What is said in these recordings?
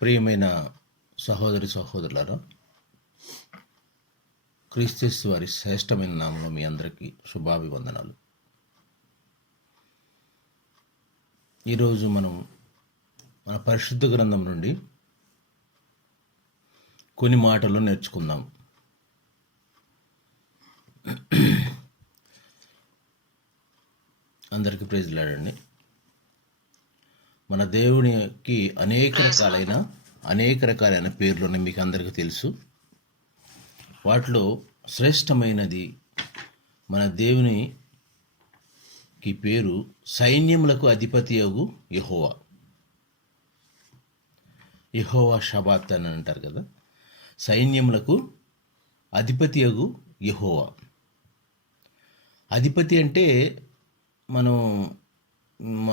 ప్రియమైన సహోదరి సహోదరులారా, క్రీస్తు వారి శ్రేష్టమైన నామంలో మీ అందరికీ శుభాభివందనాలు. ఈరోజు మనం మన పరిశుద్ధ గ్రంథం నుండి కొన్ని మాటలు నేర్చుకుందాం. అందరికీ ప్రైజ్లాడండి. మన దేవునికి అనేక రకాలైన పేర్లు మీకు అందరికీ తెలుసు. వాటిలో శ్రేష్టమైనది మన దేవునికి పేరు సైన్యములకు అధిపతియగు యెహోవా. యెహోవా షబాత్ అని అంటారు కదా. సైన్యములకు అధిపతియగు యెహోవా. అధిపతి అంటే మనం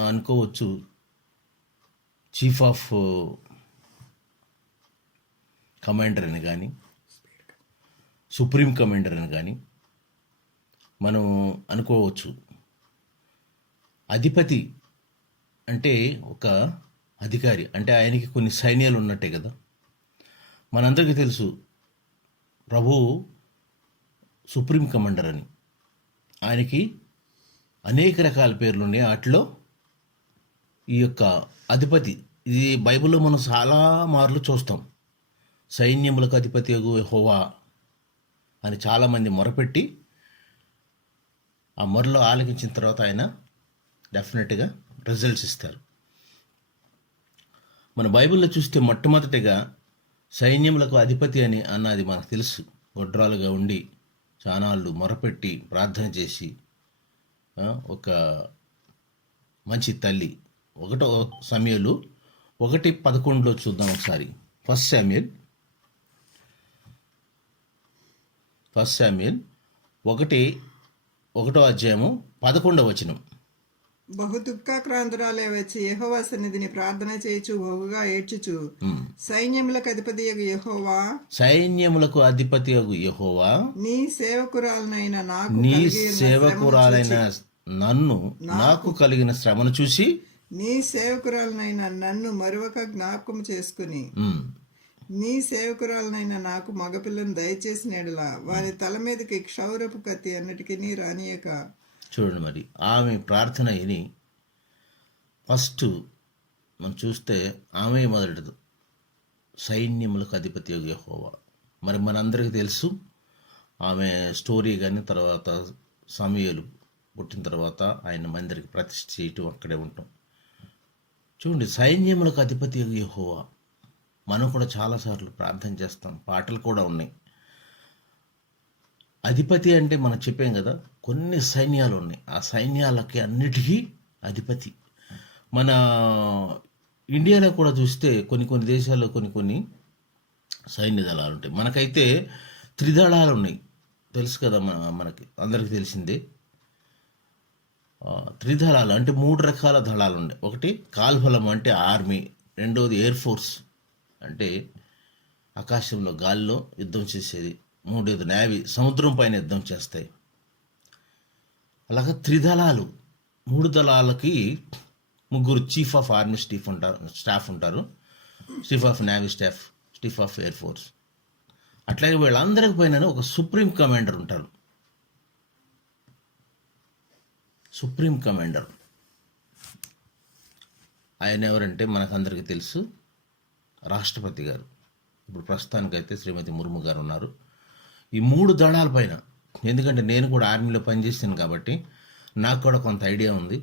అనుకోవచ్చు చీఫ్ ఆఫ్ కమాండర్ అని కానీ, సుప్రీం కమాండర్ అని కానీ మనం అనుకోవచ్చు. అధిపతి అంటే ఒక అధికారి, అంటే ఆయనకి కొన్ని సైన్యాలు ఉన్నట్టే కదా. మనందరికీ తెలుసు ప్రభువు సుప్రీం కమాండర్ అని. ఆయనకి అనేక రకాల పేర్లు ఉన్నాయి. వాటిలో ఈ యొక్క అధిపతి, ఇది బైబిల్లో మనం చాలా మార్లు చూస్తాం. సైన్యములకు అధిపతి యెహోవా అని చాలామంది మొరపెట్టి ఆ మొరలో ఆలకించిన తర్వాత ఆయన డెఫినెట్గా రిజల్ట్స్ ఇస్తారు. మన బైబిల్లో చూస్తే మొట్టమొదటిగా సైన్యములకు అధిపతి అని అన్నది మనకు తెలుసు. గొడ్రాలుగా ఉండి చానాళ్ళు మొరపెట్టి ప్రార్థన చేసి ఒక మంచి తల్లి. 1 సమూయేలు 1:11 చూద్దాం ఒకసారి. 1 సమూయేల్ 1:11 బహు దుఃఖాక్రాంతురాలే వచ్చి యెహోవా సన్నిధిని ప్రార్థన చేయుచు బహుగా ఏడ్చుచు, సైన్యములకు అధిపతియగు యెహోవా నీ సేవకురాలనైన నాకు కలిగిన శ్రమను చూసి నీ సేవకురాలనైన నన్ను మరొక జ్ఞాపకం చేసుకుని నీ సేవకురాలనైన నాకు మగపిల్లను దయచేసిన ఎడల వారి తల మీదకి క్షౌరపు కత్తి అన్నిటికీ రానియక. చూడండి, మరి ఆమె ప్రార్థన విని ఫస్ట్ మనం చూస్తే ఆమె మొదలెడదు, సైన్యములకు అధిపతి యెహోవా. మరి మనందరికీ తెలుసు ఆమె స్టోరీ. కానీ తర్వాత సమూయేలు పుట్టిన తర్వాత ఆయన మందిరికి ప్రతిష్ఠ చేయటం, అక్కడే ఉంటాం. చూడండి, సైన్యములకు అధిపతి యెహోవా. మనం కూడా చాలాసార్లు ప్రార్థన చేస్తాం, పాటలు కూడా ఉన్నాయి. అధిపతి అంటే మనం చెప్పాం కదా, కొన్ని సైన్యాలు ఉన్నాయి. ఆ సైన్యాలకి అన్నిటికీ అధిపతి. మన ఇండియాలో కూడా చూస్తే కొన్ని దేశాల్లో కొన్ని సైన్య దళాలు ఉంటాయి. మనకైతే త్రిదళాలు ఉన్నాయి, తెలుసు కదా. మనకి అందరికీ తెలిసిందే. త్రిదళాలు అంటే 3 రకాల దళాలు ఉన్నాయి. ఒకటి కాల్బలం అంటే ఆర్మీ, రెండవది ఎయిర్ ఫోర్స్ అంటే ఆకాశంలో గాలిలో యుద్ధం చేసేది, మూడవది నేవీ, సముద్రం పైన యుద్ధం చేస్తాయి. అలాగే త్రిదళాలు. 3 దళాలకి 3 చీఫ్ ఆఫ్ ఆర్మీ స్టాఫ్ ఉంటారు, chief of navy staff, chief of air force. అట్లాగే వీళ్ళందరికి పైన ఒక సుప్రీం కమాండర్ ఉంటారు. సుప్రీం కమాండర్ ఆయన ఎవరంటే మనకందరికీ తెలుసు, రాష్ట్రపతి గారు. ఇప్పుడు ప్రస్తుతానికైతే శ్రీమతి ముర్ము గారు ఉన్నారు. ఈ 3 దళాల పైన, ఎందుకంటే నేను కూడా ఆర్మీలో పనిచేసాను కాబట్టి నాకు కూడా కొంత ఐడియా ఉంది.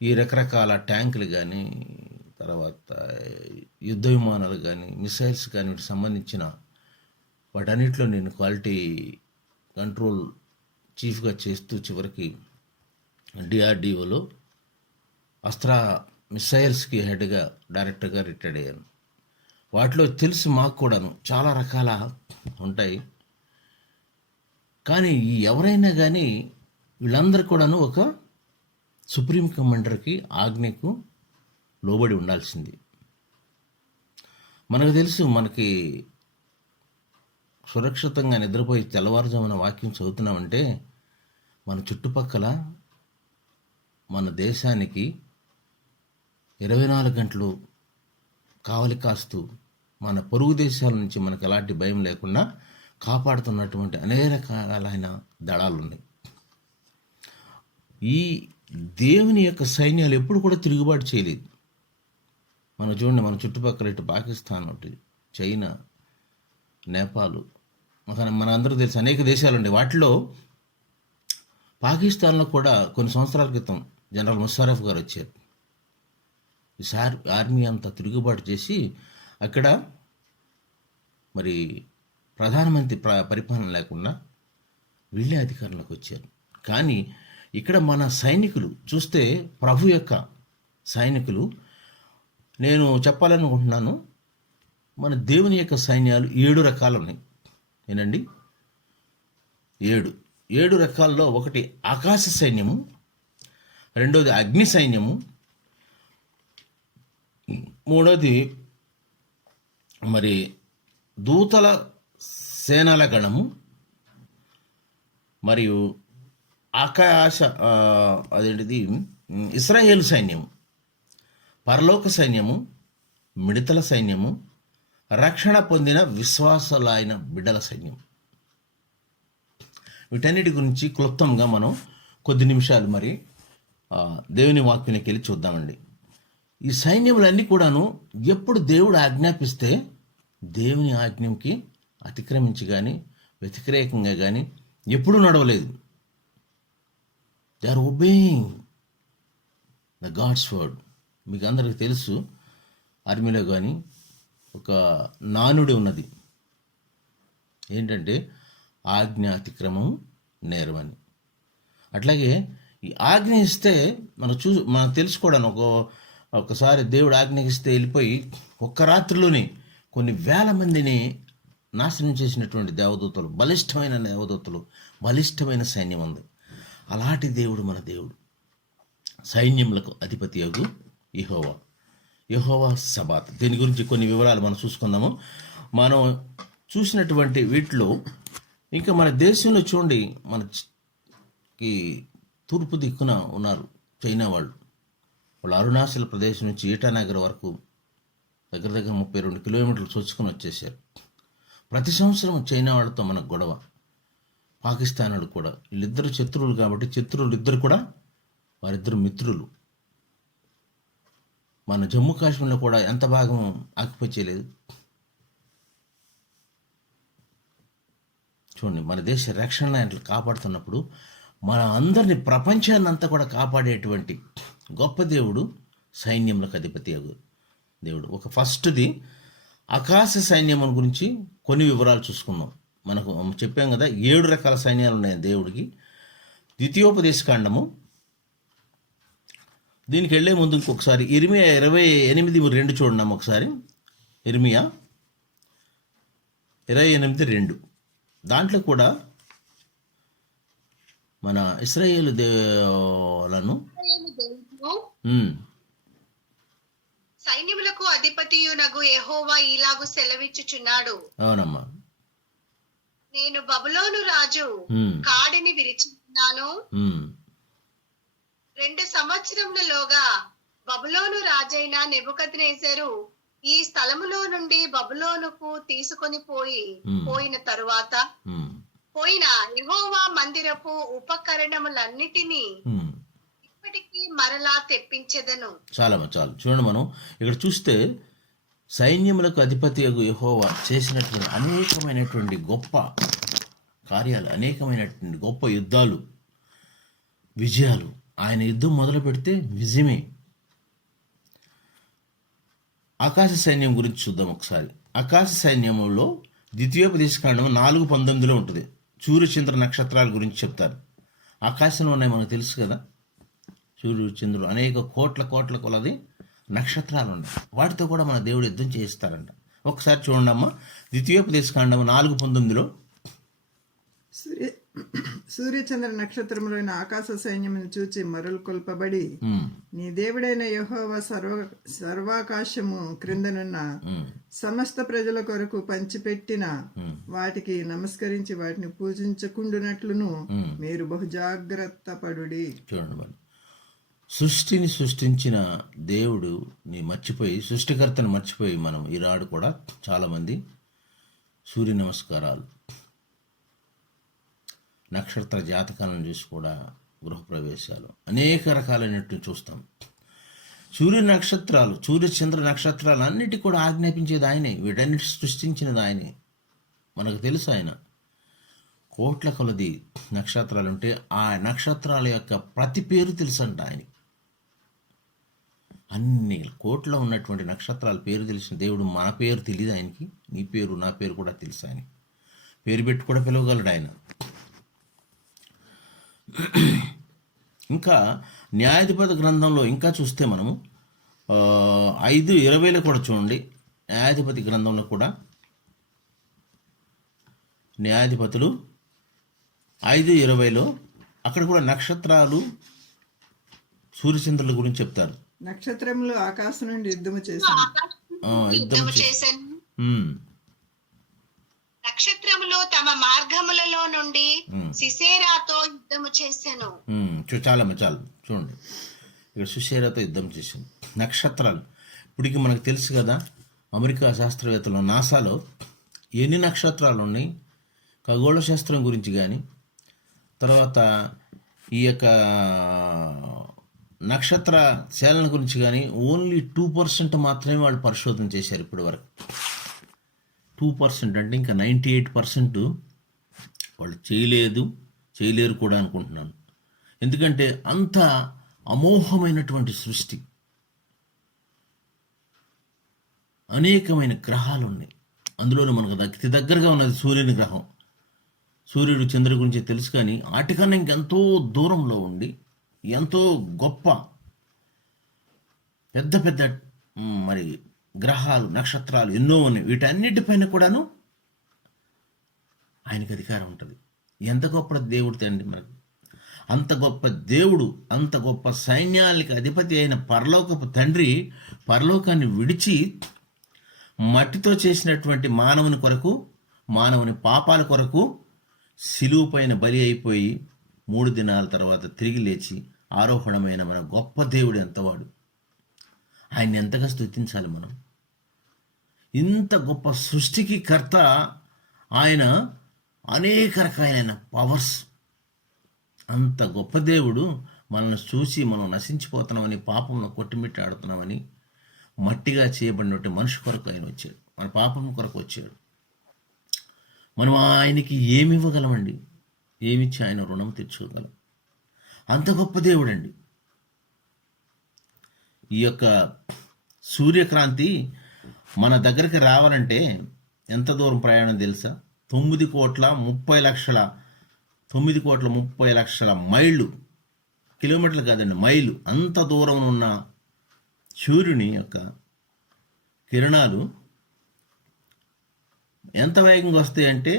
ఈ రకరకాల ట్యాంకులు కానీ, తర్వాత యుద్ధ విమానాలు కానీ, మిసైల్స్ కానీ, వీటికి సంబంధించిన వాటన్నిటిలో నేను క్వాలిటీ కంట్రోల్ చీఫ్గా చేస్తూ చివరికి డిఆర్డిఓలో అస్త్ర మిసైల్స్కి హెడ్గా, డైరెక్టర్గా రిటైర్డ్ అయ్యాను. వాటిలో తెలుసు మాకు కూడాను చాలా రకాల ఉంటాయి. కానీ ఎవరైనా కానీ వీళ్ళందరూ కూడాను ఒక సుప్రీం కమాండర్కి ఆజ్ఞకు లోబడి ఉండాల్సింది. మనకు తెలుసు, మనకి సురక్షితంగా నిద్రపోయి తెల్లవారుజామున వాక్యం చదువుతున్నామంటే మన చుట్టుపక్కల మన దేశానికి 24 గంటలు కావలి కాస్తూ మన పొరుగు దేశాల నుంచి మనకు ఎలాంటి భయం లేకుండా కాపాడుతున్నటువంటి అనేక రకాలైన దళాలు ఉన్నాయి. ఈ దేవుని యొక్క సైన్యాలు ఎప్పుడు కూడా తిరుగుబాటు చేయలేదు. మనం చూడండి, మన చుట్టుపక్కల ఇటు పాకిస్తాన్, ఒకటి చైనా, నేపాల్, మన అందరూ తెలుసు అనేక దేశాలు ఉన్నాయి. వాటిలో పాకిస్తాన్లో కూడా కొన్ని సంవత్సరాల క్రితం జనరల్ ముషర్రఫ్ గారు వచ్చారు. ఆర్మీ అంతా తిరుగుబాటు చేసి అక్కడ మరి ప్రధానమంత్రి పరిపాలన లేకుండా వీళ్ళే అధికారంలోకి వచ్చారు. కానీ ఇక్కడ మన సైనికులు చూస్తే, ప్రభు యొక్క సైనికులు, నేను చెప్పాలనుకుంటున్నాను, మన దేవుని యొక్క సైన్యాలు 7 రకాలు ఉన్నాయి. ఏనండి, 7 రకాల్లో ఒకటి ఆకాశ సైన్యము, రెండోది అగ్ని సైన్యము, మూడోది మరి దూతల సేనల గణము, మరియు అదేంటిది ఇశ్రాయేలు సైన్యము, పరలోక సైన్యము, మిడతల సైన్యము, రక్షణ పొందిన విశ్వాసాలైన బిడ్డల సైన్యం. వీటన్నిటి గురించి క్లుప్తంగా మనం కొద్ది నిమిషాలు మరి దేవుని వాక్యానికి వెళ్ళి చూద్దామండి. ఈ సైన్యములన్నీ కూడాను ఎప్పుడు దేవుడు ఆజ్ఞాపిస్తే దేవుని ఆజ్ఞకి అతిక్రమించి కానీ వ్యతిరేకంగా కానీ ఎప్పుడూ నడవలేదు. They are obeying the God's word. మీకు అందరికీ తెలుసు, ఆర్మీలో కానీ ఒక నానుడి ఉన్నది, ఏంటంటే ఆజ్ఞ అతిక్రమం నేరమని. అట్లాగే ఈ ఆజ్ఞ ఇస్తే మనం తెలుసుకోవడానికి ఒకసారి దేవుడు ఆజ్ఞయిస్తే వెళ్ళిపోయి ఒక్క రాత్రిలోనే కొన్ని వేల మందిని నాశనం చేసినటువంటి దేవదూతలు, బలిష్టమైన దేవదూతలు, బలిష్టమైన సైన్యం ఉంది. అలాంటి దేవుడు మన దేవుడు. సైన్యములకు అధిపతి యగు యెహోవా సబాత్. దీని గురించి కొన్ని వివరాలు మనం చూసుకుందాము. మనం చూసినటువంటి వీటిలో ఇంకా మన దేశంలో చూడండి, మనకి తూర్పు దిక్కున ఉన్నారు చైనా వాళ్ళు. అరుణాచల్ ప్రదేశ్ నుంచి ఈటానగర్ వరకు దగ్గర 32 కిలోమీటర్లు చొచ్చుకొని వచ్చేసారు. ప్రతి సంవత్సరం చైనా వాళ్ళతో మనకు గొడవ. పాకిస్తాన్ వాళ్ళు కూడా, వీళ్ళిద్దరు శత్రువులు కాబట్టి శత్రువులు ఇద్దరు కూడా వారిద్దరు మిత్రులు. మన జమ్మూ కాశ్మీర్లో కూడా ఎంత భాగం ఆక్యుపై చేయలేదు. చూడండి, మన దేశ రక్షణ అట్లా కాపాడుతున్నప్పుడు మన అందరినీ, ప్రపంచాన్ని అంతా కూడా కాపాడేటువంటి గొప్ప దేవుడు, సైన్యములకు అధిపతి దేవుడు. ఒక ఫస్ట్ది ఆకాశ సైన్యం గురించి కొన్ని వివరాలు చూసుకుందాం. మనకు చెప్పాం కదా 7 రకాల సైన్యాలు ఉన్నాయి దేవుడికి. ద్వితీయోపదేశకాండము, దీనికి వెళ్ళే ముందు ఇంకొకసారి ఇర్మియా 28:2 చూడండి ఒకసారి. ఇర్మియా 28:2 దాంట్లో కూడా మన ఇశ్రాయేలు దేవులను సైన్యములకు అధిపతియునగు యెహోవా ఇలాగు సెలవిచ్చుచున్నాడు. అవునమ్మా, నేను బబులోను రాజు కాడిని విరిచిన్నాను. 2 సంవత్సరములలోగా బబులోను రాజైన నెబుకద్నెజరు ఈ స్థలములో నుండి బబులోనుకు తీసుకొని పోయిన తరువాత పోయిన యెహోవా మందిరపు ఉపకరణములన్నిటినీ ఇప్పటికీ మరలా తెప్పించెదను. చాలు చూడండి, మనం ఇక్కడ చూస్తే సైన్యములకు అధిపతి యెహోవా చేసినటువంటి అనేకమైనటువంటి గొప్ప కార్యాలు, అనేకమైనటువంటి గొప్ప యుద్ధాలు, విజయాలు. ఆయన యుద్ధం మొదలు పెడితే విజయమే. ఆకాశ సైన్యం గురించి చూద్దాం ఒకసారి. ఆకాశ సైన్యములో ద్వితీయోపదేశకాండం 4:19 ఉంటుంది. సూర్యచంద్ర నక్షత్రాల గురించి చెప్తారు. ఆకాశంలో ఉన్నాయి, మనకు తెలుసు కదా, సూర్యుడు, చంద్రుడు, అనేక కోట్ల కొలది నక్షత్రాలు ఉన్నాయి. వాటితో కూడా మన దేవుడు యుద్ధం చేయిస్తారంట. ఒకసారి చూడండి అమ్మా, ద్వితీయోపదేశకాండం 4:19 సూర్యచంద్ర నక్షత్రములైన ఆకాశ సైన్యమును చూచి మరలు కొల్పబడి, నీ దేవుడైన యెహోవా సర్వాకాశము క్రిందనున్న సమస్త ప్రజల కొరకు పంచిపెట్టిన వాటికి నమస్కరించి వాటిని పూజించకుండునట్లును మీరు బహు జాగ్రత్త పడుడి. చూడండి, సృష్టిని సృష్టించిన దేవుడుని మర్చిపోయి, సృష్టికర్తను మర్చిపోయి మనం ఈనాడు కూడా చాలామంది సూర్య నమస్కారాలు, నక్షత్ర జాతకాలను చూసి కూడా గృహప్రవేశాలు అనేక రకాలైనట్టు చూస్తాం. సూర్య చంద్ర నక్షత్రాలు అన్నిటి కూడా ఆజ్ఞాపించేది ఆయనే, వీటన్నిటి సృష్టించినది ఆయనే. మనకు తెలుసు ఆయన కోట్ల కొలది నక్షత్రాలు ఉంటే ఆ నక్షత్రాల యొక్క ప్రతి పేరు తెలుసు అంట ఆయన. అన్ని కోట్ల ఉన్నటువంటి నక్షత్రాల పేరు తెలిసిన దేవుడు మన పేరు తెలియదు ఆయనకి. నీ పేరు నా పేరు కూడా తెలుసు ఆయన. పేరు పెట్టి కూడా పిలవగలడు ఆయన. ఇంకా న్యాయాధిపతి గ్రంథంలో ఇంకా చూస్తే మనము 5:20 కూడా చూడండి. న్యాయాధిపతి గ్రంథంలో కూడా న్యాయాధిపతులు 5:20 అక్కడ కూడా నక్షత్రాలు సూర్యచంద్రుల గురించి చెప్తారు. నక్షత్రములు ఆకాశం నుండి యుద్ధము చేశాను. యుద్ధము చేశాను. నక్షత్రములు తమ మార్గములలో నుండి సిసేరాతో యుద్ధము చేశాను. చాలా చూడండి, ఇక్కడ సిసేరాతో యుద్ధం చేశాను. నక్షత్రాలు ఇప్పటికి మనకు తెలుసు కదా, అమెరికా శాస్త్రవేత్తలు నాసాలో ఎన్ని నక్షత్రాలు ఉన్నాయి, ఖగోళ శాస్త్రం గురించి కానీ, తర్వాత ఈ యొక్క నక్షత్ర శాలన గురించి కానీ ఓన్లీ 2% మాత్రమే వాళ్ళు పరిశోధన చేశారు ఇప్పటి వరకు. 2% అంటే ఇంకా 98% వాళ్ళు చేయలేరు కూడా అనుకుంటున్నాను. ఎందుకంటే అంత అమోఘమైనటువంటి సృష్టి, అనేకమైన గ్రహాలు ఉన్నాయి. అందులోనూ మనకు అతి దగ్గరగా ఉన్నది సూర్యుని గ్రహం. సూర్యుడు చంద్రుడి గురించి తెలుసు, కానీ వాటికన్నా ఇంకెంతో దూరంలో ఉండి ఎంతో గొప్ప పెద్ద పెద్ద మరి గ్రహాలు, నక్షత్రాలు ఎన్నో ఉన్నాయి. వీటన్నిటిపైన కూడాను ఆయనకు అధికారం ఉంటుంది. ఎంత గొప్ప దేవుడు తండ్రి మనకు! అంత గొప్ప దేవుడు, అంత గొప్ప సైన్యాలకి అధిపతి అయిన పరలోకపు తండ్రి పరలోకాన్ని విడిచి మట్టితో చేసినటువంటి మానవుని కొరకు, మానవుని పాపాల కొరకు శిలువ పైన బలి అయిపోయి 3 దినాల తర్వాత తిరిగి లేచి ఆరోహణమైన మన గొప్ప దేవుడు ఎంతవాడు! ఆయన్ని ఎంతగా స్తుతించాలి మనం. ఇంత గొప్ప సృష్టికి కర్త ఆయన. అనేక రకాలైన పవర్స్. అంత గొప్ప దేవుడు మనల్ని చూసి మనం నశించిపోతున్నామని, పాపంలో కొట్టుమిట్టాడుతున్నామని మట్టిగా చేయబడినట్టు మనిషి కొరకు ఆయన వచ్చాడు, మన పాపం కొరకు వచ్చాడు. మనం ఆయనకి ఏమి ఇవ్వగలమండి? ఏమిచ్చి ఆయన రుణం తెచ్చుకోగలం? అంత గొప్ప దేవుడండి. ఈ యొక్క సూర్యక్రాంతి మన దగ్గరికి రావాలంటే ఎంత దూరం ప్రయాణం తెలుసా? 9,30,00,000 మైళ్ళు, కిలోమీటర్లు కాదండి, మైలు. అంత దూరం ఉన్న సూర్యుని యొక్క కిరణాలు ఎంత వేగంగా వస్తాయంటే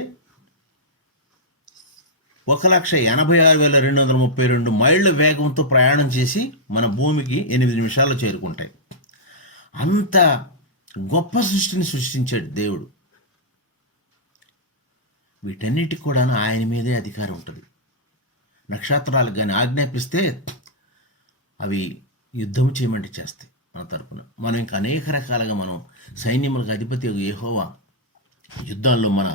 1,86,232 మైళ్ళ వేగంతో ప్రయాణం చేసి మన భూమికి 8 నిమిషాల్లో చేరుకుంటాయి. అంత గొప్ప సృష్టిని సృష్టించాడు దేవుడు. వీటన్నిటికి కూడా ఆయన మీదే అధికారం ఉంటుంది. నక్షత్రాలకు కానీ ఆజ్ఞాపిస్తే అవి యుద్ధం చేయమంటే చేస్తాయి మన తరపున. మనం ఇంకా అనేక రకాలుగా మనం సైన్యములకు అధిపతి యెహోవా యుద్ధాల్లో మన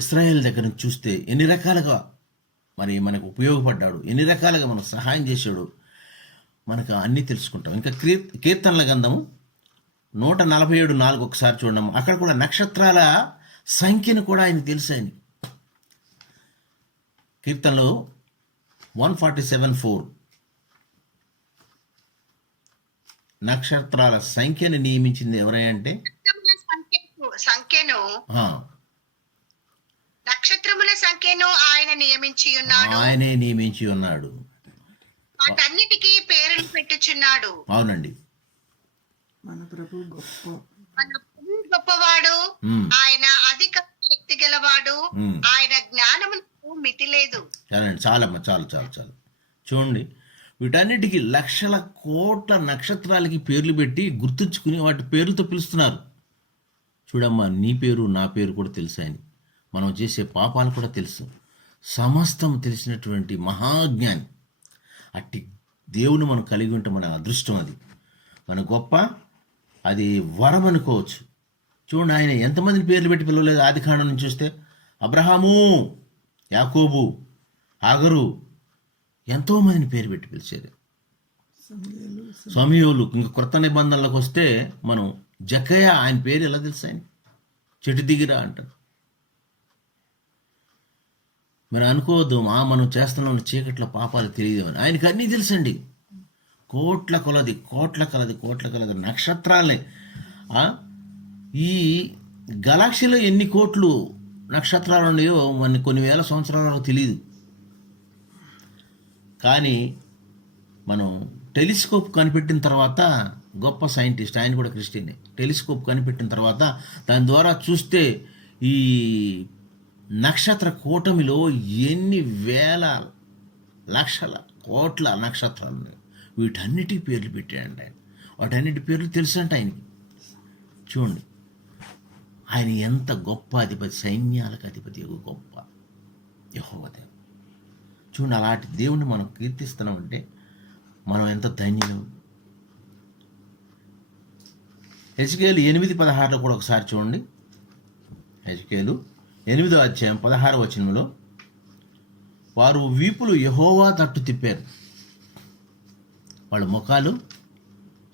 ఇశ్రాయేల్ దగ్గర నుంచి చూస్తే ఎన్ని రకాలుగా మరి మనకు ఉపయోగపడ్డాడు, ఎన్ని రకాలుగా మనకు సహాయం చేశాడు, మనకు అన్నీ తెలుసుకుంటాం. ఇంకా కీర్తనల గ్రంథము 147:4 ఒకసారి చూడడం. అక్కడ కూడా నక్షత్రాల సంఖ్యను కూడా ఆయన తెలుసు. ఆయన కీర్తనలో 147:4 నక్షత్రాల సంఖ్యను నియమించింది ఎవరంటే నక్షత్రముల సంఖ్యను ఆయన నియమించి ఉన్నాడు. ఆయనే నియమించి ఉన్నాడు. వాటన్నిటికీ పేర్లు పెట్టుచున్నాడు. అవునండి, మన ప్రభు గొప్పవాడు, ఆయన అధిక శక్తి గలవాడు, ఆయన జ్ఞానమునకు మితి లేదు. చాలమ్మా, చాలు. చూడండి, వీటన్నిటికీ లక్షల కోట్ల నక్షత్రాలకి పేర్లు పెట్టి గుర్తుంచుకుని వాటి పేరుతో పిలుస్తున్నారు. చూడమ్మా, నీ పేరు నా పేరు కూడా తెలుసు ఆయన. మనం చేసే పాపాలు కూడా తెలుసు. సమస్తం తెలిసినటువంటి మహాజ్ఞాని. అట్టి దేవుని మనం కలిగి ఉంటే మన అదృష్టం, అది మన గొప్ప, అది వరం అనుకోవచ్చు. చూడండి, ఆయన ఎంతమందిని పేర్లు పెట్టి పిలవలేదు. ఆది కాండం నుంచి చూస్తే అబ్రహాము, యాకోబు, ఆగరు, ఎంతోమందిని పేరు పెట్టి పిలిచారు. సమూయేలు. ఇంకా క్రొత్త నిబంధనలకు వస్తే మనం జక్కయ్య, ఆయన పేరు ఎలా తెలుసు? ఆయన చెట్టు దిగిరా అంటారు. మరి అనుకోవద్దు మనం చేస్తున్న చీకట్ల పాపాలు తెలియదేమని. ఆయనకి అన్నీ తెలుసండి. కోట్ల కొలది నక్షత్రాలనే. ఈ గెలాక్సీలో ఎన్ని కోట్లు నక్షత్రాలు ఉన్నాయో మన కొన్ని వేల సంవత్సరాలకు తెలియదు. కానీ మనం టెలిస్కోప్ కనిపెట్టిన తర్వాత, గొప్ప సైంటిస్ట్, ఆయన కూడా క్రిస్టియనే, టెలిస్కోప్ కనిపెట్టిన తర్వాత దాని ద్వారా చూస్తే ఈ నక్షత్ర కూటమిలో ఎన్ని వేల లక్షల కోట్ల నక్షత్రాలు ఉన్నాయి. వీటన్నిటికీ పేర్లు పెట్టాడండి ఆయన. వాటన్నిటి పేర్లు తెలుసు అంట ఆయనకి. చూడండి, ఆయన ఎంత గొప్ప అధిపతి, సైన్యాలకు అధిపతి, గొప్ప యెహోవా దేవుడు. చూడండి, అలాంటి దేవుణ్ణి మనం కీర్తిస్తున్నామంటే మనం ఎంత ధన్యులం. హెజ్కేలు 8:16 కూడా ఒకసారి చూడండి. హెజ్కేలు 8వ అధ్యాయం 16వ వచనంలో, వారు వీపులు యెహోవా తట్టు తిప్పారు, వాళ్ళ ముఖాలు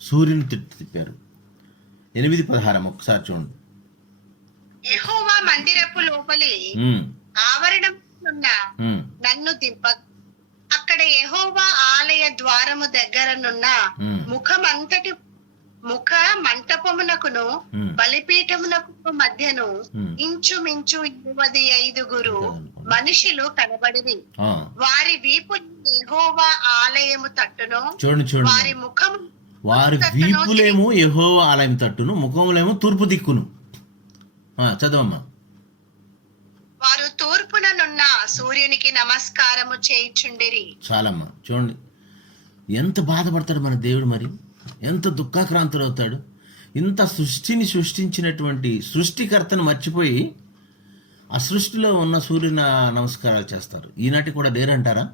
సూర్యుని తట్టు తిప్పారు. 8:16 ఒకసారి చూడండి. యెహోవా మందిరపు లోపలి ఆవరణమున్న నన్ను దింప, అక్కడ యెహోవా ఆలయ ద్వారము దగ్గరనున్న ముఖ మంటపమునకును బలిపీఠమునకు మధ్యను ఇంచుమించు 25 మనుషులు కనబడిరి. వారి వీపు యెహోవా ఆలయము తట్టును, చూడండి, వారి ముఖము, వారి వీపులేమో యెహోవా ఆలయం తట్టును, ముఖములేమో తూర్పు దిక్కును. చదవమ్మా. వారు తూర్పుననున్న సూర్యునికి నమస్కారము చేయుచుండిరి. చాలమ్మా. చూడండి, ఎంత బాధపడతాడు మన దేవుడు, మరి ఎంత దుఃఖాక్రాంతుడవుతాడు. ఇంత సృష్టిని సృష్టించినటువంటి సృష్టికర్తను మర్చిపోయి ఆ సృష్టిలో ఉన్న సూర్యుని నమస్కారాలు చేస్తారు. ఈనాటి కూడా లేరంటారా?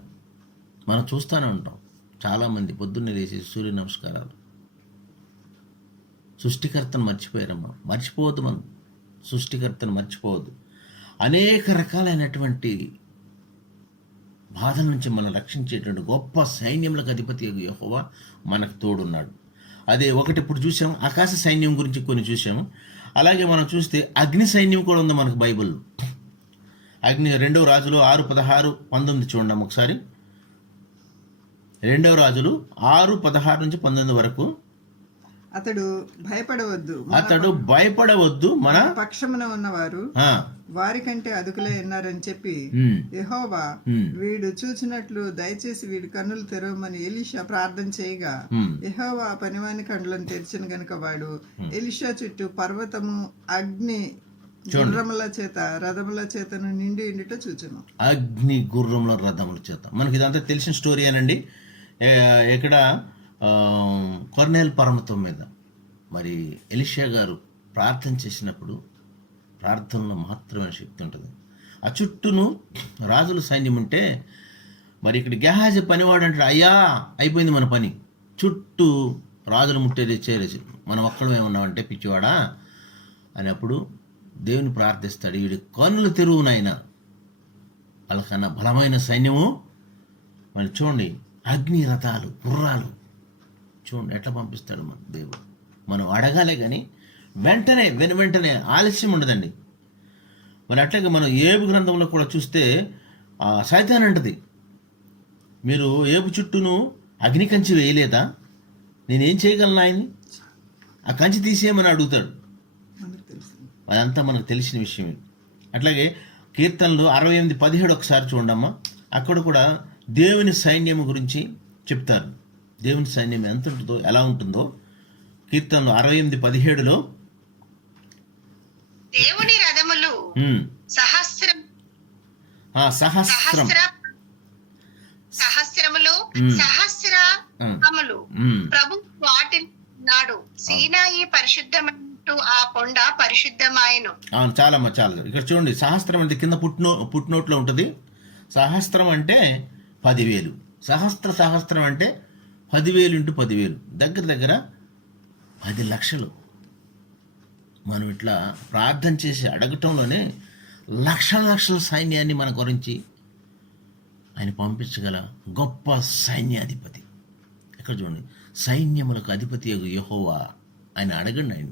మనం చూస్తూనే ఉంటాం, చాలామంది పొద్దున్నే లేచి సూర్య నమస్కారాలు. సృష్టికర్తను మర్చిపోయారమ్మా. మర్చిపోవద్దు, మనం సృష్టికర్తను మర్చిపోవద్దు. అనేక రకాలైనటువంటి బాధల నుంచి మనం రక్షించేటువంటి గొప్ప సైన్యములకు అధిపతి యెహోవా మనకు తోడున్నాడు. అదే ఒకటి ఇప్పుడు చూసాము, ఆకాశ సైన్యం గురించి కొన్ని చూసాము. అలాగే మనం చూస్తే అగ్ని సైన్యం కూడా ఉంది మనకు బైబిల్లో. అగ్ని 2వ రాజులు 6:16-19 చూడండి ఒకసారి. 2వ రాజులు 6:16-19 వరకు. అతడు భయపడవద్దు, మన పక్షమున ఉన్నవారు వారికంటే అదుకులే ఉన్నారని చెప్పి యెహోవా వీడు చూచినట్లు దయచేసి వీడి కన్నులు తెరవమని ఎలీషా ప్రార్థన చేయగా, యెహోవా పనివాని కన్నులను తెరిచిన గనుక వాడు ఎలీషా చుట్టూ పర్వతము అగ్ని గుర్రముల చేత రథముల చేతను నిండి ఉండుట చూచును. అగ్ని గుర్రముల రథముల చేత. మనకి ఇదంతా తెలిసిన స్టోరీ అనండి. ఇక్కడ కొర్నేల్ పర్వతం మీద మరి ఎలీషా గారు ప్రార్థన చేసినప్పుడు ప్రార్థనలో మాత్రమే శక్తి ఉంటుంది. ఆ చుట్టూను రాజుల సైన్యం ఉంటే మరి ఇక్కడ గెహాజీ పనివాడు అంటే, అయ్యా అయిపోయింది మన పని, చుట్టూ రాజులు ముట్టేది చేరేసి మనం ఒక్కడమే ఉన్నామంటే పిచ్చివాడా అనేప్పుడు దేవుని ప్రార్థిస్తాడు, వీడి కన్నులు తెరువునైనా. వాళ్ళకన్నా బలమైన సైన్యము. మరి చూడండి, అగ్ని రథాలు, గుర్రాలు, చూడండి ఎట్లా పంపిస్తాడు మన దేవుడు. మనం అడగాలే కానీ వెంటనే ఆలస్యం ఉండదండి. మరి అట్లాగే మనం ఏబు గ్రంథంలో కూడా చూస్తే సైతాన్ అంటది, మీరు ఏబు చుట్టూను అగ్ని కంచి వేయలేదా, నేనేం చేయగలను ఆయన్ని, ఆ కంచి తీసేయమని అడుగుతాడు. అదంతా మనకు తెలిసిన విషయం. అట్లాగే కీర్తనలు 68:17 ఒకసారి చూడమ్మా. అక్కడ కూడా దేవుని సైన్యం గురించి చెప్తారు. దేవుని సైన్యం ఎంత ఉంటుందో, ఎలా ఉంటుందో. కీర్తనలు 68:17లో దేవుని రథములు సహస్రములు ప్రభు వాటిని నాడు సీనాయి పరిశుద్ధమంటూ ఆ కొండ పరిశుద్ధమాయను. అవును, చాలమ్మా చాలు. ఇక్కడ చూడండి, సహస్రం అంటే కింద పుట్నోట్లో ఉంటుంది. సహస్రం అంటే 10,000, సహస్రం అంటే 10,000 ఇంటూ 10,000 దగ్గర దగ్గర 10 లక్షలు. మనం ఇట్లా ప్రార్థన చేసి అడగటంలోనే లక్షల లక్షల సైన్యాన్ని మన గురించి ఆయన పంపించగల గొప్ప సైన్యాధిపతి. ఎక్కడ చూడండి, సైన్యములకు అధిపతి యెహోవా. ఆయన అడగండి, ఆయన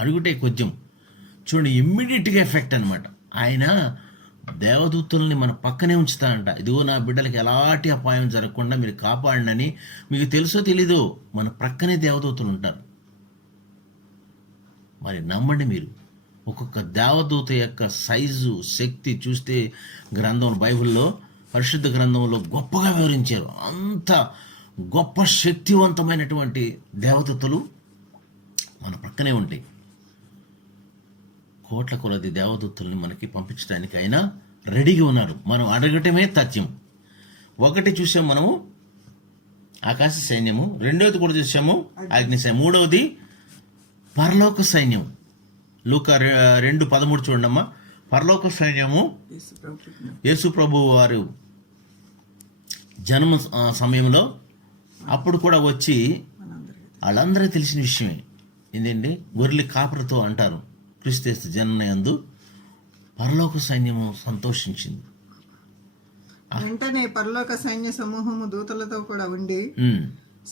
అడుగుటే కొంచెం చూడండి, ఇమ్మీడియట్గా ఎఫెక్ట్ అనమాట. ఆయన దేవదూతల్ని మన పక్కనే ఉంచుతానంట. ఇదిగో నా బిడ్డలకి ఎలాంటి అపాయం జరగకుండా మీరు కాపాడినని. మీకు తెలుసో తెలీదో, మన ప్రక్కనే దేవదూతలు ఉంటారు. మరి నమ్మండి మీరు, ఒక్కొక్క దేవదూత యొక్క సైజు శక్తి చూస్తే బైబిల్లో పరిశుద్ధ గ్రంథంలో గొప్పగా వివరించారు. అంత గొప్ప శక్తివంతమైనటువంటి దేవదూతలు మన ప్రక్కనే ఉంటాయి. కోట్ల కొలది దేవదూతల్ని మనకి పంపించడానికి ఆయన రెడీగా ఉన్నారు. మనం అడగటమే తథ్యం. ఒకటి చూసాం మనము ఆకాశ సైన్యము, రెండవది కూడా చూసాము అగ్ని సైన్యం, మూడవది పరలోక సైన్యం. లూకా 2:13 చూడమ్మా. పరలోక సైన్యము యేసు ప్రభు వారు జన్మ సమయంలో అప్పుడు కూడా వచ్చి వాళ్ళందరికీ తెలిసిన విషయమే ఏంటండి, గొర్రెల కాపరితో అంటారు క్రీస్తు జననయందు పరలోక సైన్యము సంతోషించింది. వెంటనే పరలోక సైన్య సమూహము దూతలతో కూడా ఉండి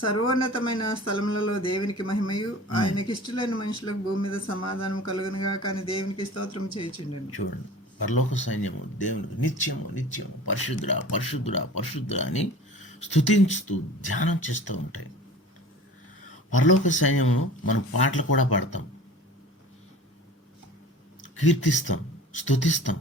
సర్వోన్నతమైన స్థలములలో దేవునికి మహిమయు ఆయనకి ఇష్టలైన మనుషులకు భూమి మీద సమాధానం కలుగునుగా కానీ దేవునికి స్తోత్రం చేయించండి. చూడండి, పరలోక సైన్యము దేవునికి నిత్యము నిత్యము పరిశుద్ధుడా పరిశుద్ధుడా పరిశుద్ధుడా అని స్తుతించుతూ ధ్యానం చేస్తూ ఉంటాయి. పరలోక సైన్యము మనం పాటలు కూడా పాడతాం, కీర్తిస్తాం, స్తుతిస్తాం.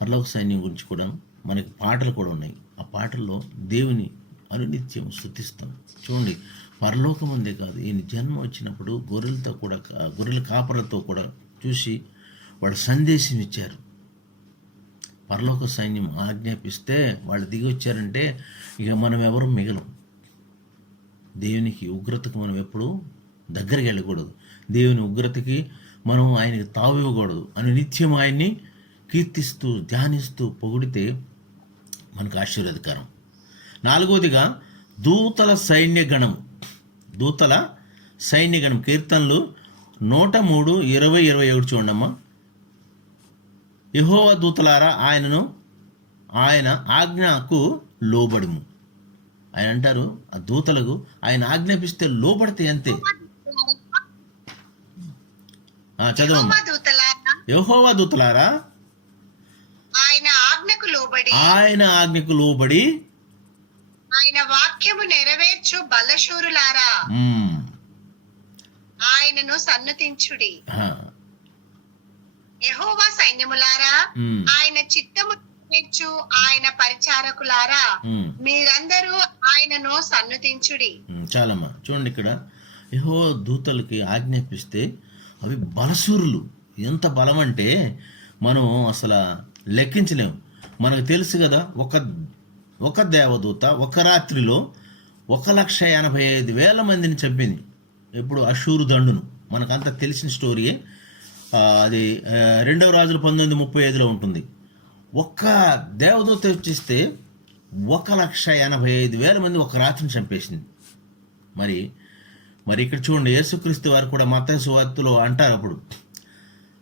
పరలోక సైన్యం గురించి కూడా మనకి పాటలు కూడా ఉన్నాయి. ఆ పాటల్లో దేవుని అనునిత్యం స్తుతిస్తాం. చూడండి, పరలోకం అందే కాదు, ఈయన జన్మ వచ్చినప్పుడు గొర్రెల కాపరతో కూడా చూసి వాళ్ళు సందేశం ఇచ్చారు. పరలోక సైన్యం ఆజ్ఞాపిస్తే వాళ్ళు దిగి వచ్చారంటే ఇక మనం ఎవరు మిగలం. దేవునికి ఉగ్రతకు మనం ఎప్పుడు దగ్గరికి వెళ్ళకూడదు. దేవుని ఉగ్రతకి మనం ఆయనకి తావు ఇవ్వకూడదు అని నిత్యం ఆయన్ని కీర్తిస్తూ ధ్యానిస్తూ పొగిడితే మనకు ఆశీర్వాదకరం. నాలుగవదిగా దూతల సైన్యగణం. దూతల సైన్యగణం కీర్తనలు 103, 20, 21 చూడమ్మా. యెహోవా దూతలారా ఆయన ఆజ్ఞకు లోబడుము. ఆయన అంటారు ఆ దూతలకు ఆయన ఆజ్ఞాపిస్తే లోబడితే అంతే. చదవమ్మా. యెహోవా దూతలారా ఆయన ఆజ్ఞకు లోబడి ఆయన వాక్యము నెరవేర్చు బలశూరులారా ఆయనను సన్నుతించుడి. యెహోవా సైన్యములారా ఆయన చిత్తము నెరవేర్చు ఆయన పరిచారకులారా మీరందరూ ఆయనను సన్నుతించుడి. చాలమ్మా. చూడండి, ఇక్కడ యెహోవా దూతలకి ఆజ్ఞాపిస్తే అవి బలశూరులు. ఎంత బలం అంటే మనం అసలు లెక్కించలేము. మనకు తెలుసు కదా, ఒక దేవదూత ఒక రాత్రిలో 1,85,000 మందిని చంపింది. ఎప్పుడు అషూరు దండును, మనకంతా తెలిసిన స్టోరీయే. అది 2వ రాజులు 19:35 ఉంటుంది. ఒక్క దేవదూత వచ్చేస్తే 1,85,000 మంది ఒక రాత్రిని చంపేసింది. మరి ఇక్కడ చూడండి, యేసుక్రీస్తు వారు కూడా మత్తయి సువార్తలో అంటారు అప్పుడు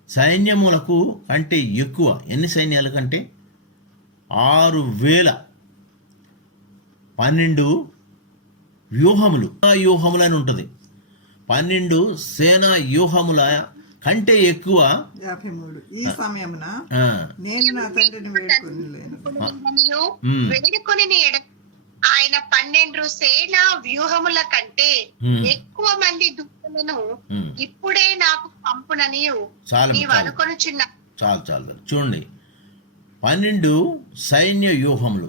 సైన్యములకు అంటే ఎక్కువ. ఎన్ని సైన్యాల కంటే 6,000 12 వ్యూహములు అని ఉంటుంది. 12 సేనా వ్యూహముల కంటే ఎక్కువ 53. ఈ సమయమున నేను నా తండ్రిని వేడుకొని ఆయన 12 సేనా వ్యూహముల కంటే ఎక్కువ మంది దూతలను ఇప్పుడే నాకు పంపునని నీవు అనుకొనుచున్నా. చాలు చూడండి, 12 సైన్య వ్యూహములు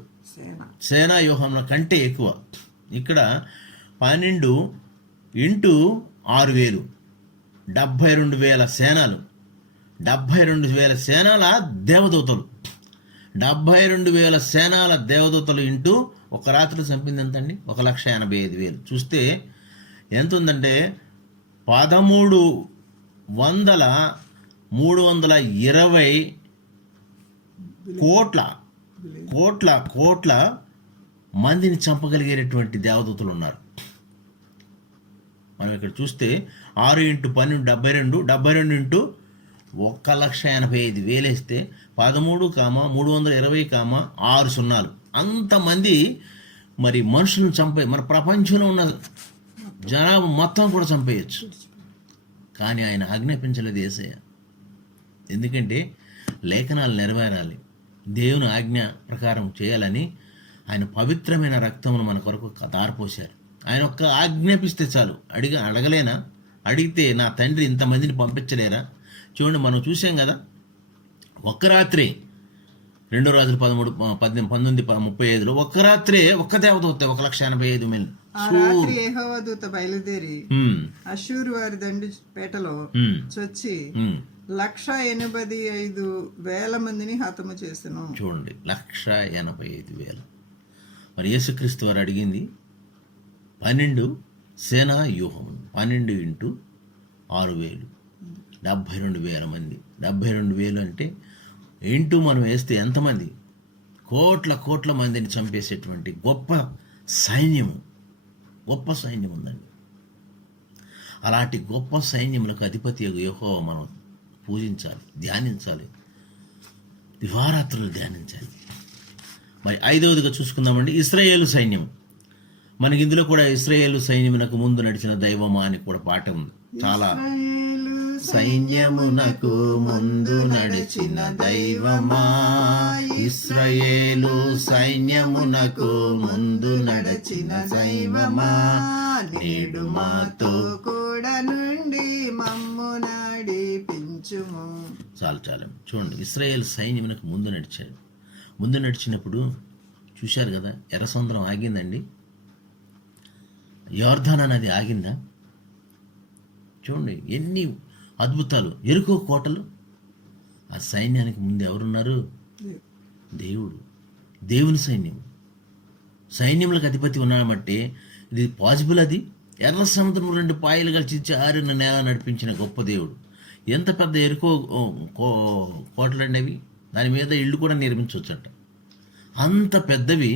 సేనా వ్యూహముల కంటే ఎక్కువ. ఇక్కడ 12 ఇంటూ 6,000 72,000 సేనలు. 72,000 సేనల దేవదూతలు. 72,000 సేనాల దేవదూతలు ఇంటూ ఒక రాత్రి చంపింది ఎంతండి? 1,85,000. చూస్తే ఎంత ఉందంటే 1320 కోట్ల మందిని చంపగలిగేటటువంటి దేవదూతలు ఉన్నారు. మనం ఇక్కడ చూస్తే 6 × 12 72, 72 ఇంటూ 1,85,000 వేలేస్తే 13,320, 6 సున్నాలు. అంతమంది మరి మనుషులను చంపే, మన ప్రపంచంలో ఉన్న జనాభా మొత్తం కూడా చంపేయచ్చు. కానీ ఆయన ఆజ్ఞాపించలేదు యేసయ్య. ఎందుకంటే లేఖనాలు నెరవేరాలి, దేవుని ఆజ్ఞ ప్రకారం చేయాలని ఆయన పవిత్రమైన రక్తమును మన కొరకు దారపోశారు. ఆయన ఒక్క ఆజ్ఞాపిస్తే చాలు. అడగలేనా? అడిగితే నా తండ్రి ఇంతమందిని పంపించలేరా? చూడండి, మనం చూసాం కదా, ఒక్క రాత్రి 2 రాజులు 19:35 ఒక్క రాత్రే ఒక్క దేవదూత 1,85,000. ఆ రాత్రి యెహోవా దూత బయలుదేరి అష్షూరు వారి దండు పేటలో చొచ్చి 1,85,000 మందిని హతము చేసెను. చూడండి, 1,85,000. మరి యేసుక్రీస్తు వారు అడిగింది 12 సేనా వ్యూహం, 12 × 6,000, 72,000 మంది. 72,000 అంటే ఇంటూ మనం వేస్తే ఎంతమంది? కోట్ల మందిని చంపేసేటువంటి గొప్ప సైన్యం ఉందండి. అలాంటి గొప్ప సైన్యములకు అధిపతి యెహోవా మనం పూజించాలి, ధ్యానించాలి, దివారాత్రులు ధ్యానించాలి. మరి 5వదిగా చూసుకుందామండి, ఇశ్రాయేలు సైన్యం. మనకి ఇందులో కూడా ఇశ్రాయేలు సైన్యమునకు ముందు నడిచిన దైవమా అని కూడా పాట ఉంది. చాలా సైన్యమునకు ముందు నడిచిన దైవమా, ఇశ్రాయేలు సైన్యమునకు ముందు నడిచిన దైవమా, నేడు మాతో కూడా నుండి మమ్ము నడిపించుము. చాలు. చూడండి, ఇశ్రాయేలు సైన్యమునకు ముందు నడిచాడు. ముందు నడిచినప్పుడు చూశారు కదా, ఎర్ర సముద్రం ఆగిందండి, యోర్దాను నది ఆగిందా? చూడండి ఎన్ని అద్భుతాలు. ఎరుకో కోటలు. ఆ సైన్యానికి ముందు ఎవరున్నారు? దేవుడు, దేవుని సైన్యం. సైన్యములకు అధిపతి ఉన్నామంటే ఇది పాసిబుల్. అది ఎర్ర సముద్రం 2 పాయలుగా చిచ్చి ఆరిన నేల నడిపించిన గొప్ప దేవుడు. ఎంత పెద్ద ఎరుకో కోటలండి అవి, దాని మీద ఇళ్ళు కూడా నిర్మించవచ్చట. అంత పెద్దవి.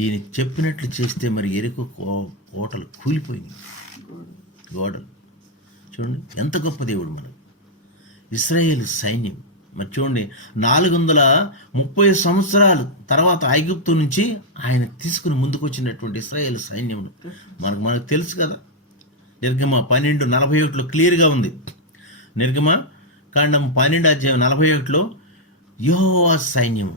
ఈయన చెప్పినట్లు చేస్తే మరి ఎరుకో కోటలు కూలిపోయినాయి, గోడలు. చూడండి ఎంత గొప్ప దేవుడు మనకు. ఇశ్రాయేలు సైన్యం మరి చూడండి, 430 సంవత్సరాల తర్వాత ఐగుప్తు నుంచి ఆయన తీసుకుని ముందుకు వచ్చినటువంటి ఇశ్రాయేలు సైన్యం మనకు తెలుసు కదా. నిర్గమ 12:41 క్లియర్గా ఉంది. నిర్గమ కాండం 12:41 యెహోవా సైన్యము,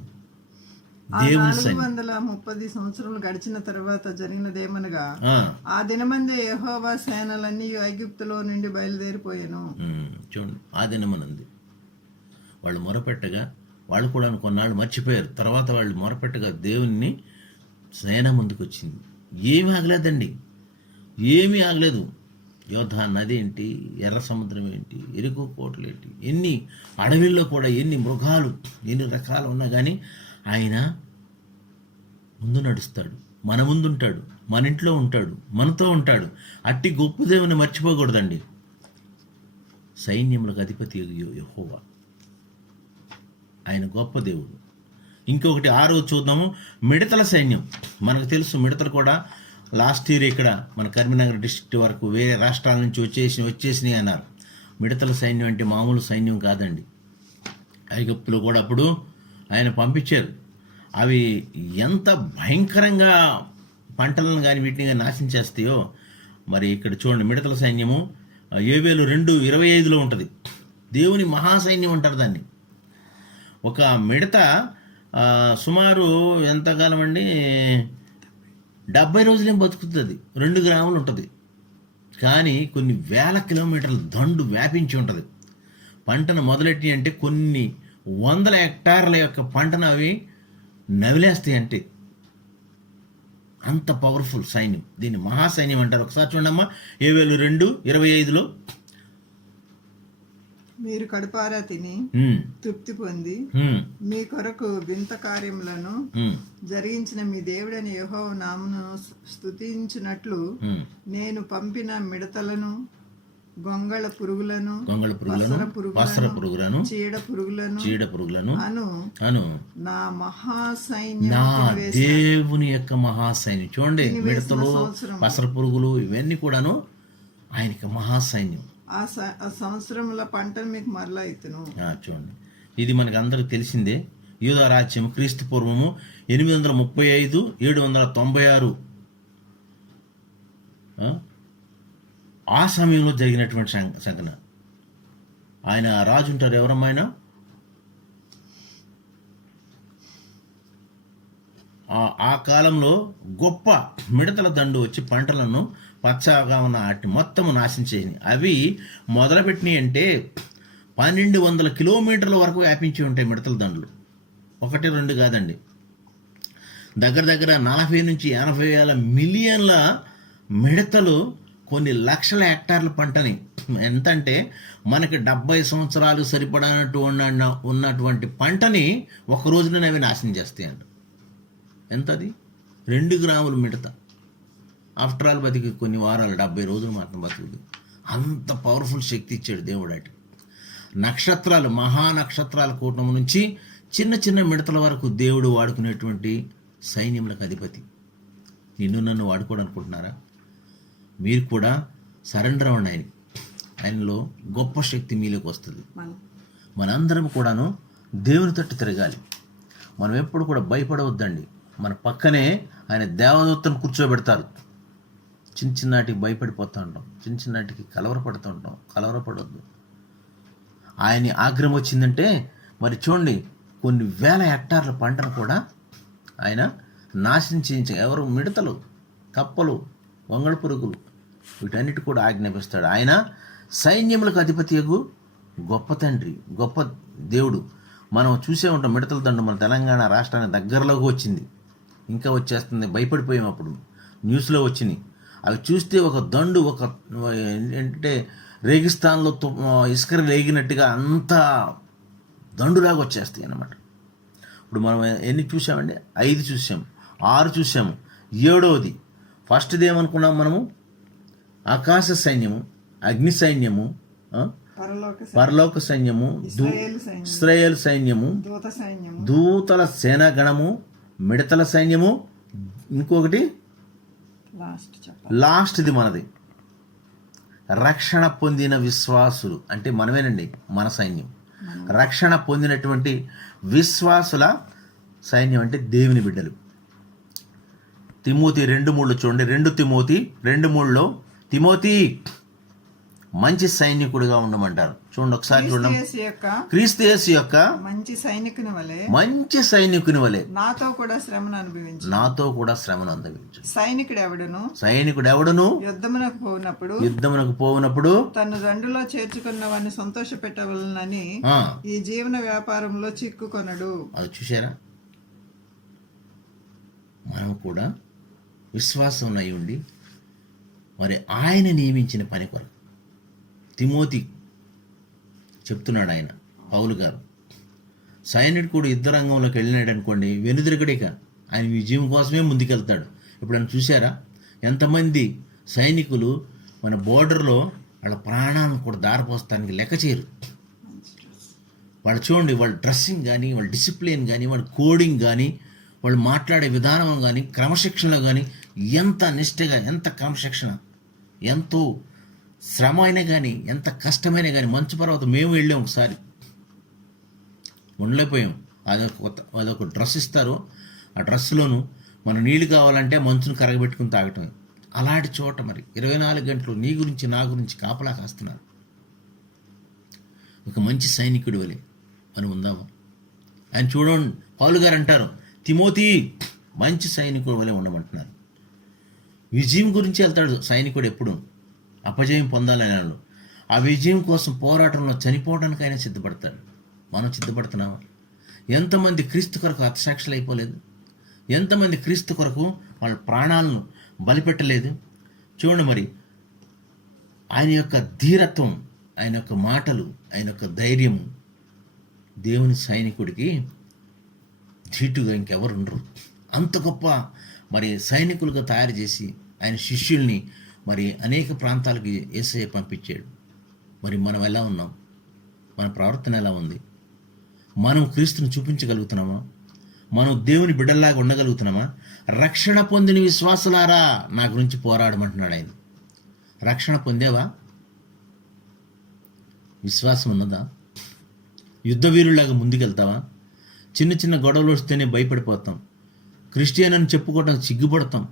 దేవుని సైన్యం. 430 సంవత్సరాలు గడిచిన తర్వాత జరిగినదేమనగా, ఆ దినమందే యెహోవా సేనలన్నీ ఐగుప్తులో నుండి బయలుదేరిపోయాను. చూడండి, ఆ దినమనంది వాళ్ళు మొరపెట్టగా, వాళ్ళు కూడా కొన్నాళ్ళు మర్చిపోయారు. తర్వాత వాళ్ళు మొరపెట్టగా దేవుని సేన ముందుకు వచ్చింది. ఏమీ ఆగలేదండి, ఏమీ ఆగలేదు. యోర్దాను నది ఏంటి, ఎర్ర సముద్రం ఏంటి, ఎరుకో కోటలు ఏంటి, ఎన్ని అడవిల్లో కూడా ఎన్ని మృగాలు, ఎన్ని రకాలు ఉన్నా కానీ ఆయన ముందు నడుస్తాడు, మన ముందుంటాడు, మన ఇంట్లో ఉంటాడు, మనతో ఉంటాడు. అట్టి గొప్ప దేవుని మర్చిపోకూడదండి. సైన్యములకు అధిపతి యెహోవా, ఆయన గొప్ప దేవుడు. ఇంకొకటి 6వ చూద్దాము, మిడతల సైన్యం. మనకు తెలుసు, మిడతలు కూడా లాస్ట్ ఇయర్ ఇక్కడ మన కరీంనగర్ డిస్ట్రిక్ట్ వరకు వేరే రాష్ట్రాల నుంచి వచ్చేసినాయి అన్నారు. మిడతల సైన్యం అంటే మామూలు సైన్యం కాదండి. ఐగుప్తులో కూడా అప్పుడు ఆయన పంపించారు. అవి ఎంత భయంకరంగా పంటలను కానీ వీటిని కానీ నాశనం చేస్తాయో. మరి ఇక్కడ చూడండి, మిడతల సైన్యము యోవేలు 2:25 ఉంటుంది. దేవుని మహాసైన్యం అంటారు దాన్ని. ఒక మిడత సుమారు ఎంతకాలం అండి, 70 రోజులేం బతుకుతుంది. 2 గ్రాములు ఉంటుంది. కానీ కొన్ని వేల కిలోమీటర్ల దండు వ్యాపించి ఉంటుంది. పంటను మొదలెట్టి అంటే కొన్ని 100 హెక్టార్ల యొక్క పంటను అవి నవిలేస్తాయి. అంటే అంత పవర్ఫుల్ సైన్యం. దీన్ని మహాసైన్యం అంటారు. ఒకసారి చూడమ్మా, యోవేలు 2:25 మీరు కడుపారా తిని తృప్తి పొంది మీ కొరకు వింత కార్యములను జరిగించిన మీ దేవుడని యెహోవా నామమును స్తుతించినట్లు నేను పంపిన మిడతలను గొంగళ పురుగులను పసర పురుగులను చీడ పురుగులను అను నా మహాసైన్యం నా దేవుని యొక్క మహాసైన్యం. చూడండి, మిడతలు, పసర పురుగులు ఇవన్నీ కూడాను ఆయనకి మహాసైన్యం. ఆ సంవత్సరముల పంటను మీకు మరలా ఇత్తును. చూడండి, ఇది మనకు అందరికి తెలిసిందే. యూదా రాజ్యం క్రీస్తు పూర్వము 835 796 ఆ సమయంలో జరిగినటువంటి సంఘటన. ఆయన రాజు ఉంటారు, ఎవరమ్మాయన ఆ కాలంలో గొప్ప మిడతల దండు వచ్చి పంటలను పచ్చగా ఉన్న వాటిని మొత్తము నాశించేసి అవి మొదలుపెట్టినాయి అంటే 1200 కిలోమీటర్ల వరకు వ్యాపించి ఉంటాయి మిడతల దండులు. 1-2 కాదండి, దగ్గర 40 నుంచి 80 వేల మిలియన్ల మిడతలు కొన్ని లక్షల హెక్టార్ల పంటని, ఎంతంటే మనకి 70 సంవత్సరాలు సరిపడనట్టు ఉన్నటువంటి పంటని ఒక రోజున అవి నాశనం చేస్తాయి అంట. ఎంతది? 2 గ్రాముల మిడత. ఆఫ్టర్ ఆల్ బతికి కొన్ని వారాలు, 70 రోజులు మాత్రం బతుకుతుంది. అంత పవర్ఫుల్ శక్తి ఇచ్చాడు దేవుడు. అటు నక్షత్రాలు, మహానక్షత్రాల కూటమి నుంచి చిన్న చిన్న మిడతల వరకు దేవుడు వాడుకునేటువంటి సైన్యములకు అధిపతి. నిన్ను నన్ను వాడుకోవడానుకుంటున్నారా? మీరు కూడా సరెండర్ అవ్వండి. ఆయనలో గొప్ప శక్తి మీలోకి వస్తుంది. మనందరం కూడాను దేవుని తట్టు తిరగాలి. మనం ఎప్పుడు కూడా భయపడవద్దండి. మన పక్కనే ఆయన దేవదూతను కూర్చోబెడతారు. చిన్నటికి భయపడిపోతూ ఉంటాం, చిన్నటికి కలవరపడుతూ ఉంటాం. కలవరపడవద్దు. ఆయన ఆగ్రహం వచ్చిందంటే మరి చూడండి, కొన్ని వేల హెక్టార్ల పంటను కూడా ఆయన నాశనం చేయించారు. ఎవరు? మిడతలు, కప్పలు, వంగళ పురుగులు, వీటన్నిటి కూడా ఆజ్ఞాపిస్తాడు. ఆయన సైన్యములకు అధిపతియగు గొప్ప తండ్రి, గొప్ప దేవుడు. మనం చూసే ఉంటాం, మిడతల దండు మన తెలంగాణ రాష్ట్రానికి దగ్గరలోకి వచ్చింది, ఇంకా వచ్చేస్తుంది. భయపడిపోయాం. అప్పుడు న్యూస్లో వచ్చినాయి. అవి చూస్తే ఒక దండు, ఒక ఏంటంటే రేగిస్తాన్లో ఇసుక రేగినట్టుగా అంత దండులాగా వచ్చేస్తాయి అన్నమాట. ఇప్పుడు మనం ఎన్ని చూసామండి? 5 చూసాము, 6 చూసాము. 7వది ఫస్ట్ది ఏమనుకున్నాం మనము? ఆకాశ సైన్యము, అగ్ని సైన్యము, పరలోక సైన్యము, ఇశ్రాయేలు సైన్యము, దూతల సేనాగణము, మిడతల సైన్యము. ఇంకొకటి లాస్ట్ది మనది రక్షణ పొందిన విశ్వాసులు, అంటే మనమేనండి, మన సైన్యం. రక్షణ పొందినటువంటి విశ్వాసుల సైన్యం అంటే దేవుని బిడ్డలు. తిమోతి 2:3 చూడండి. 2 తిమోతి 2:3 తిమోతి మంచి సైనికుడిగా ఉండమంటారు. చూడండి ఒకసారి చూడండి. క్రీస్తు యేసు యొక్క మంచి సైనికుని వలె నాతో కూడా శ్రమను అనుభవించు. సైనికుడు ఎవడును యుద్ధమునకు పోవునప్పుడు తన దండులో చేర్చుకున్న వారిని సంతోష పెట్టవలనని ఈ జీవన వ్యాపారంలో చిక్కుకొనడు. అది చూసారా? మనం కూడా విశ్వాసం అయి ఉండి మరి ఆయన నియమించిన పని కొరకు తిమోతి చెప్తున్నాడు. ఆయన పౌలు గారు సైనికుడు యుద్ధ రంగంలోకి వెళ్ళినాడు అనుకోండి, వెనుదిరగడిక ఆయన విజయం కోసమే ముందుకెళ్తాడు. ఇప్పుడు ఆయన చూసారా, ఎంతమంది సైనికులు మన బోర్డర్లో వాళ్ళ ప్రాణాలను కూడా దారిపోస్తానికి లెక్క చేయరు. వాళ్ళు చూడండి, వాళ్ళ డ్రెస్సింగ్ కానీ, వాళ్ళ డిసిప్లిన్ కానీ, వాళ్ళ కోడింగ్ కానీ, వాళ్ళు మాట్లాడే విధానం కానీ, క్రమశిక్షణలో కానీ ఎంత నిష్ఠగా, ఎంత క్రమశిక్షణ, ఎంతో శ్రమ అయినా కానీ, ఎంత కష్టమైనా కానీ. మంచు పర్వతం మేము వెళ్ళాం ఒకసారి, ఉండలేకపోయాం. అదొక డ్రెస్ ఇస్తారు. ఆ డ్రెస్లోను మన నీళ్ళు కావాలంటే మంచును కరగబెట్టుకుని తాగటమే. అలాంటి చోట మరి 24 గంటలు నీ గురించి నా గురించి కాపలా కాస్తున్నారు. ఒక మంచి సైనికుడి వలె అని ఉందాము. ఆయన చూడండి, పౌలు గారు అంటారు, తిమోతి మంచి సైనికుడి వలె ఉండమంటున్నారు. విజయం గురించి వెళ్తాడు సైనికుడు. ఎప్పుడు అపజయం పొందాలని అన్నాడు. ఆ విజయం కోసం పోరాటంలో చనిపోవడానికైనా సిద్ధపడతాడు. మనం సిద్ధపడుతున్నామా? ఎంతమంది క్రీస్తు కొరకు హతసాక్షులు అయిపోలేదు? ఎంతమంది క్రీస్తు కొరకు వాళ్ళ ప్రాణాలను బలిపెట్టలేదు? చూడండి మరి, ఆయన యొక్క ధీరత్వం, ఆయన యొక్క మాటలు, ఆయన యొక్క ధైర్యం దేవుని సైనికుడికి ధీటుగా ఇంకెవరు ఉండరు. అంత గొప్ప మరి సైనికులుగా తయారు చేసి ఆయన శిష్యుల్ని మరి అనేక ప్రాంతాలకు యేసయ్య పంపించాడు. మరి మనం ఎలా ఉన్నాం? మన ప్రవర్తన ఎలా ఉంది? మనం క్రీస్తుని చూపించగలుగుతున్నామా? మనం దేవుని బిడ్డల్లాగా ఉండగలుగుతున్నామా? రక్షణ పొందిన విశ్వాసులారా నా గురించి పోరాడమంటున్నాడు ఆయన. రక్షణ పొందేవా? విశ్వాసం ఉన్నదా? యుద్ధ వీరులాగా ముందుకెళ్తావా? చిన్న చిన్న గొడవలు వస్తేనే భయపడిపోతాం. క్రిస్టియన్ అని చెప్పుకోవడానికి సిగ్గుపడతాం,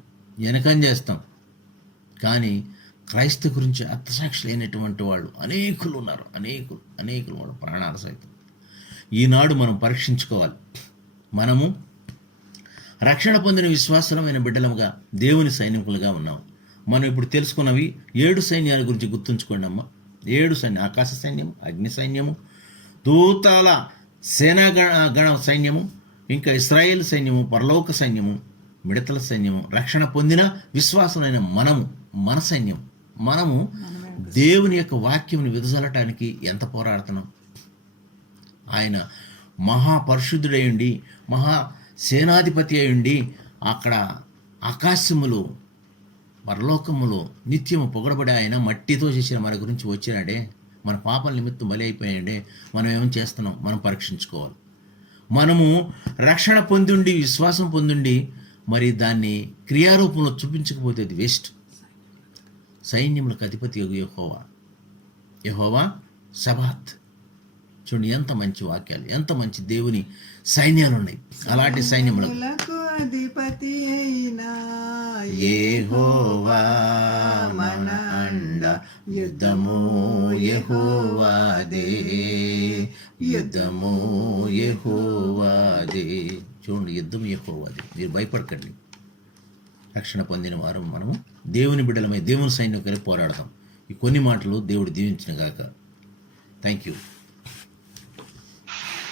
వెనకం చేస్తాం. కానీ క్రైస్తవ గురించి అర్థసాక్షి లేనటువంటి వాళ్ళు అనేకులు ఉన్నారు. అనేకులు వాళ్ళు ప్రాణాల సైతం. ఈనాడు మనం పరీక్షించుకోవాలి. మనము రక్షణ పొందిన విశ్వాసమైన బిడ్డలముగా దేవుని సైనికులుగా ఉన్నాము. మనం ఇప్పుడు తెలుసుకున్నవి 7 సైన్యాల గురించి గుర్తుంచుకోండి అమ్మ. 7 సైన్యం: ఆకాశ సైన్యం, అగ్ని సైన్యము, దూతాల సేనాగణ సైన్యము, ఇంకా ఇశ్రాయేల్ సైన్యము, పరలోక సైన్యము, మిడతల సైన్యము, రక్షణ పొందిన విశ్వాసమైన మన సైన్యం. మనము దేవుని యొక్క వాక్యమును విదజల్లటానికి ఎంత పోరాడుతున్నాం? ఆయన మహాపరిశుద్ధుడయుండి, మహా సేనాధిపతి అయ్యుండి అక్కడ ఆకాశములు పరలోకములో నిత్యము పొగడబడే ఆయన మట్టితో చేసిన మన గురించి వచ్చినాడే. మన పాపల నిమిత్తం బలి అయిపోయాడే. మనం ఏం చేస్తున్నాం? మనం పరీక్షించుకోవాలి. మనము రక్షణ పొందుండి, విశ్వాసం పొందుండి, మరి దాన్ని క్రియారూపంలో చూపించకపోతే అది వేస్ట్. సైన్యములకు అధిపతి యెహోవా సబాత్. చూడండి ఎంత మంచి వాక్యాలు, ఎంత మంచి దేవుని సైన్యాలు ఉన్నాయి. అలాంటి సైన్యములకు అధిపతి అయినా యెహోవా మన అండ, యుద్ధము యెహోవాదే, యుద్ధము యెహోవాదే. చూడండి, యుద్ధం యెహోవాదే. మీరు భయపడకండి. రక్షణ పొందిన వారు మనము దేవుని బిడ్డలమై దేవుని సైన్యం కలిసి పోరాడతాం. ఈ కొన్ని మాటలు దేవుడు దీవించిన గాక. Thank you.